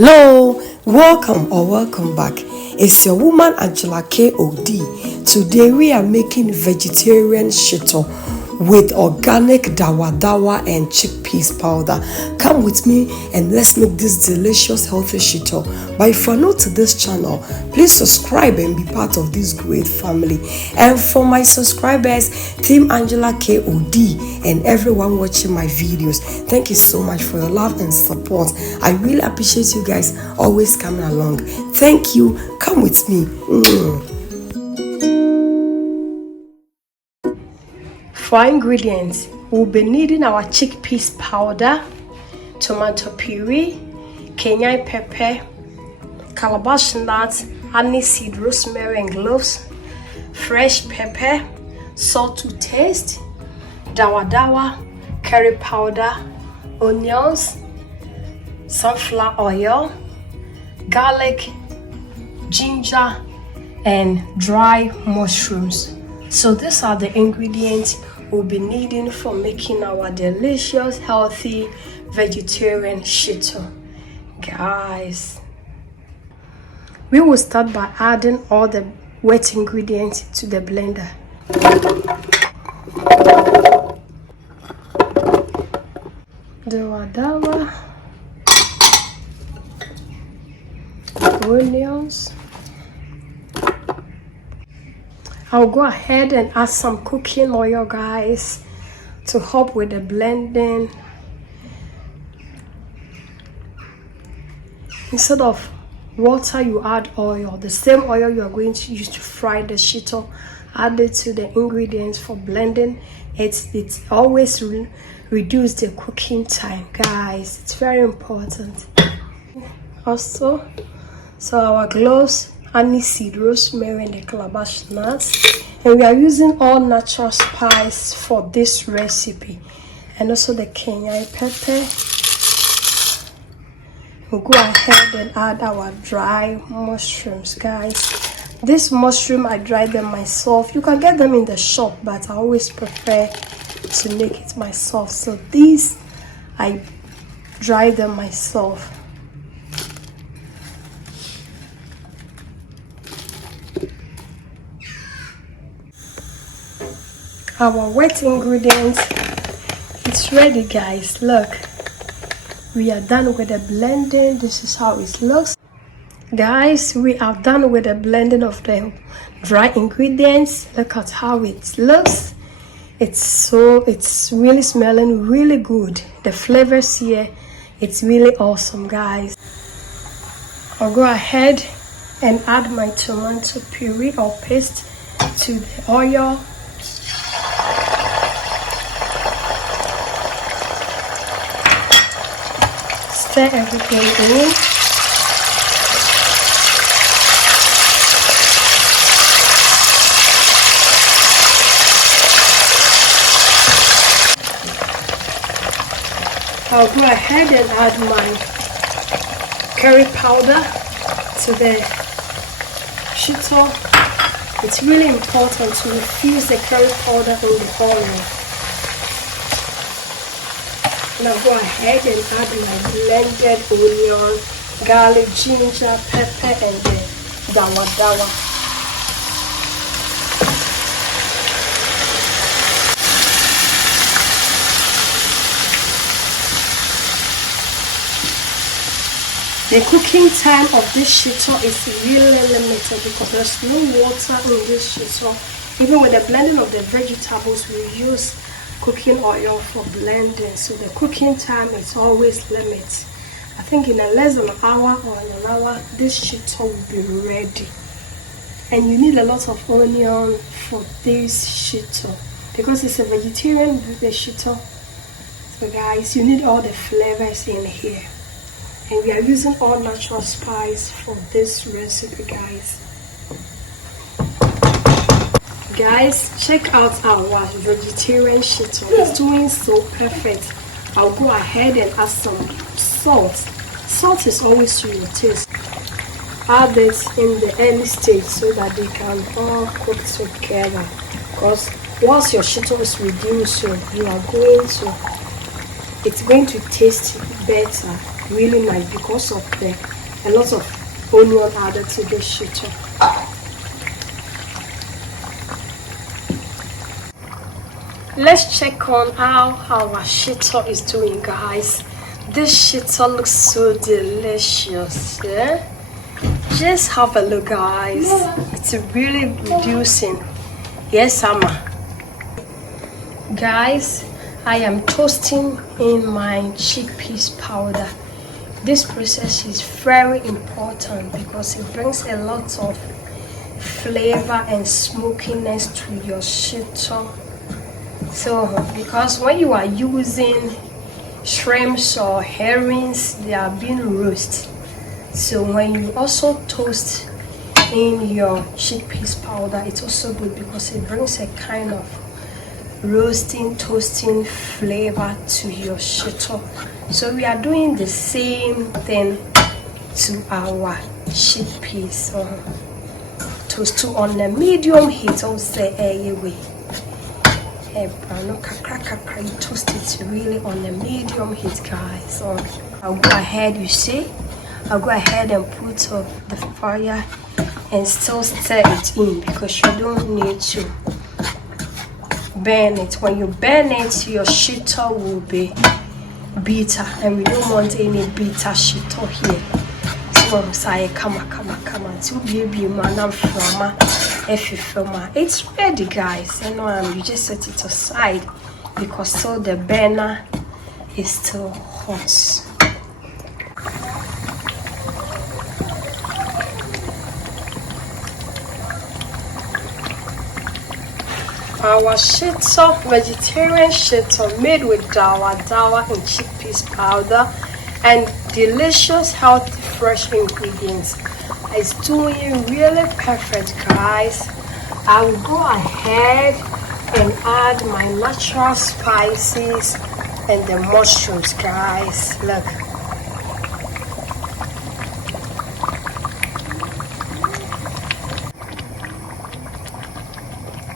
Hello, welcome back. It's your woman Angela KOD. Today we are making vegetarian shito with organic Dawadawa and chickpeas powder. Come with me and let's make this delicious healthy shito. But if you're new to this channel, please subscribe and be part of this great family. And for my subscribers, Team Angela KOD and everyone watching my videos, thank you so much for your love and support. I really appreciate you guys always coming along. Thank you. Come with me. For ingredients, we'll be needing our chickpeas powder, tomato puree, Kenyan pepper, calabash nuts, aniseed, rosemary and cloves, fresh pepper, salt to taste, dawadawa, curry powder, onions, sunflower oil, garlic, ginger, and dry mushrooms. So these are the ingredients we'll be needing for making our delicious, healthy, vegetarian shito. Guys, we will start by adding all the wet ingredients to the blender. Dawadawa, onions. I'll go ahead and add some cooking oil, guys, to help with the blending. Instead of water, you add oil. The same oil you are going to use to fry the shito, add it to the ingredients for blending. It's always reduce the cooking time, guys. It's very important. Also, so our cloves, aniseed, rosemary, and the calabash nuts, and we are using all natural spice for this recipe, and also the Kenyan pepper. We'll go ahead and add our dry mushrooms, guys. This mushroom, I dry them myself. You can get them in the shop, but I always prefer to make it myself. So these, I dry them myself. Our wet ingredients, it's ready, guys. Look, we are done with the blending. This is how it looks, guys. We are done with the blending of the dry ingredients. Look at how it looks. It's really smelling really good. The flavors here, it's really awesome, guys. I'll go ahead and add my tomato puree or paste to the oil. Stir everything in. I'll go ahead and add my curry powder to the shito. It's really important to infuse the curry powder in the oil. Now go ahead and add my blended onion, garlic, ginger, pepper, and the dawadawa. The cooking time of this shito is really limited because there's no water in this shito. Even with the blending of the vegetables, we use cooking oil for blending, so the cooking time is always limited. I think in a less than an hour or an hour, this shito will be ready. And you need a lot of onion for this shito because it's a vegetarian shito. So guys, you need all the flavors in here. And we are using all natural spice for this recipe, guys. Guys, check out our vegetarian shito. It's doing so perfect. I'll go ahead and add some salt. Salt is always to your taste. Add it in the early stage so that they can all cook together. Because once your shito is reduced, it's going to taste better. really nice because of a lot of onion added to the shito. Let's check on how our shito is doing, guys. This shito looks so delicious. Yeah? Just have a look, guys. It's really reducing. Yes, Amma. Guys, I am toasting in my chickpeas powder. This process is very important because it brings a lot of flavor and smokiness to your shito. So, because when you are using shrimps or herrings, they are being roasted. So when you also toast in your chickpeas powder, it's also good because it brings a kind of roasting, toasting flavor to your shito. So we are doing the same thing to our chickpeas. Toast on a medium heat, also anyway. You toast it really on a medium heat, guys. So I'll go ahead, you see, I'll go ahead and put the fire and still stir it in because you don't need to burn it. When you burn it, your shito will be bitter, and we don't want any bitter shito here. So say come to be man from it's ready, guys. And you just set it aside because so the burner is still hot. Our shito, vegetarian shito made with dawadawa and chickpeas powder and delicious, healthy, fresh ingredients, is doing really perfect, guys. I will go ahead and add my natural spices and the mushrooms, guys. Look.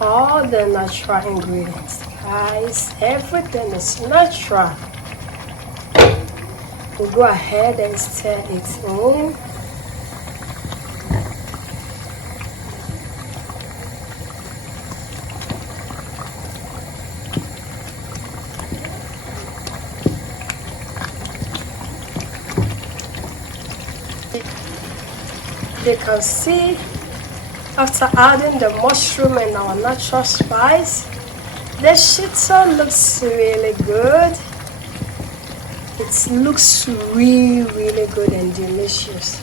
All the natural ingredients, guys. Everything is natural. We'll go ahead and stir it in. You can see after adding the mushroom and our natural spice, the shito looks really good. It looks really good and delicious.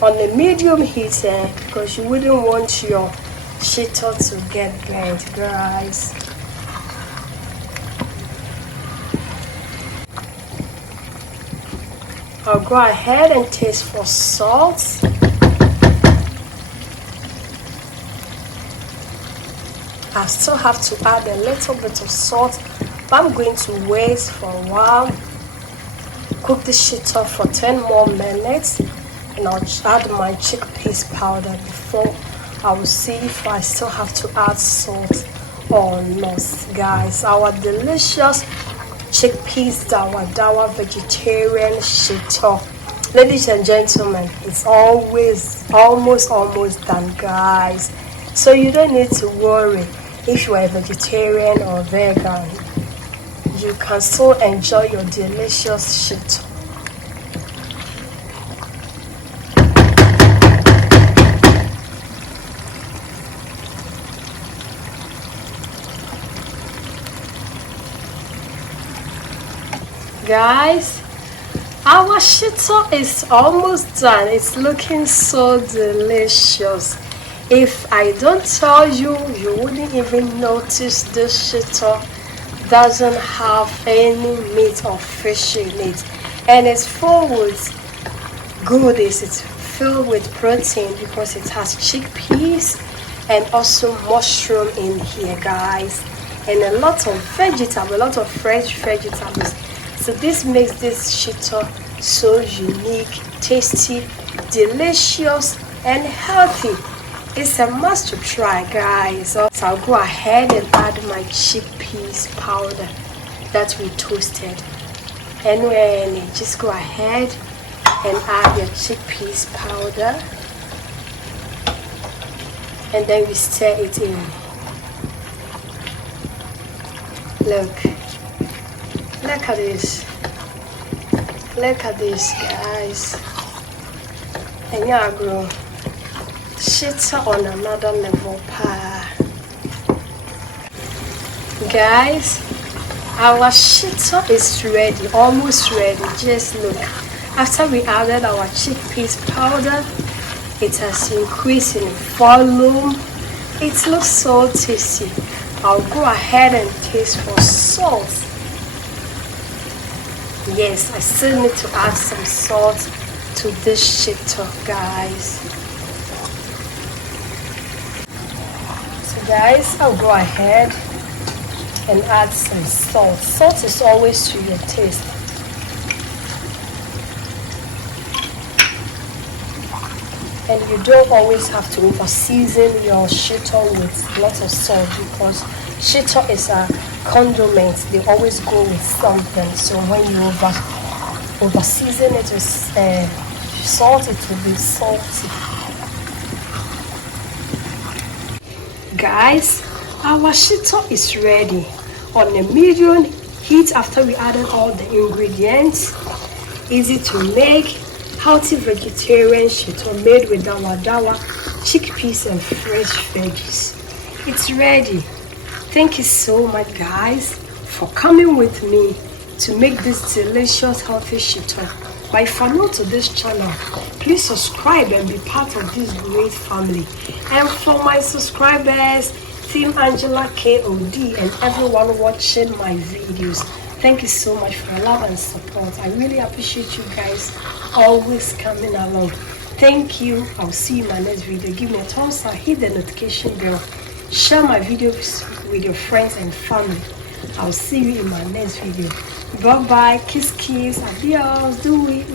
On the medium heat, because you wouldn't want your shito to get burnt, guys. I'll go ahead and taste for salt. I still have to add a little bit of salt, but I'm going to wait for a while. Cook the shito for 10 more minutes, and I'll add my chickpeas powder before I will see if I still have to add salt or not, guys. Our delicious chickpeas dawadawa vegetarian shito. Ladies and gentlemen, it's almost done, guys. So you don't need to worry if you are a vegetarian or vegan. You can still enjoy your delicious shito. Guys, our shito is almost done. It's looking so delicious. If I don't tell you, you wouldn't even notice this shito doesn't have any meat or fish in it, and it's full with goodies. It's filled with protein because it has chickpeas and also mushroom in here, guys, and a lot of vegetables, a lot of fresh vegetables. So this makes this shito so unique, tasty, delicious, and healthy. It's a must to try, guys. So I'll go ahead and add my chickpeas powder that we toasted. And when you just go ahead and add your chickpeas powder, and then we stir it in. Look at this. Look at this, guys. And yeah, bro, Shito on another level, pa. Guys, our Shito is ready, almost ready. Just look. After we added our chickpeas powder, it has increased in volume. It looks so tasty. I'll go ahead and taste for salt. Yes, I still need to add some salt to this Shito, guys. So guys, I'll go ahead and add some salt. Salt is always to your taste. And you don't always have to over season your Shito with lots of salt, because Shito is a condiment. They always go with something. So when you over season it with salt, it will be salty. Guys, our Shito is ready on a medium heat after we added all the ingredients. Easy to make, healthy vegetarian Shito made with Dawadawa chickpeas and fresh veggies. It's ready. Thank you so much, guys, for coming with me to make this delicious healthy Shito. But if you're new to this channel, please subscribe and be part of this great family. And for my subscribers, Team Angela KOD, and everyone watching my videos, thank you so much for your love and support. I really appreciate you guys always coming along. Thank you. I'll see you in my next video. Give me a thumbs up, hit the notification bell, share my videos with your friends and family. I'll see you in my next video. Bye bye. Kiss, kiss. Adios. Do it.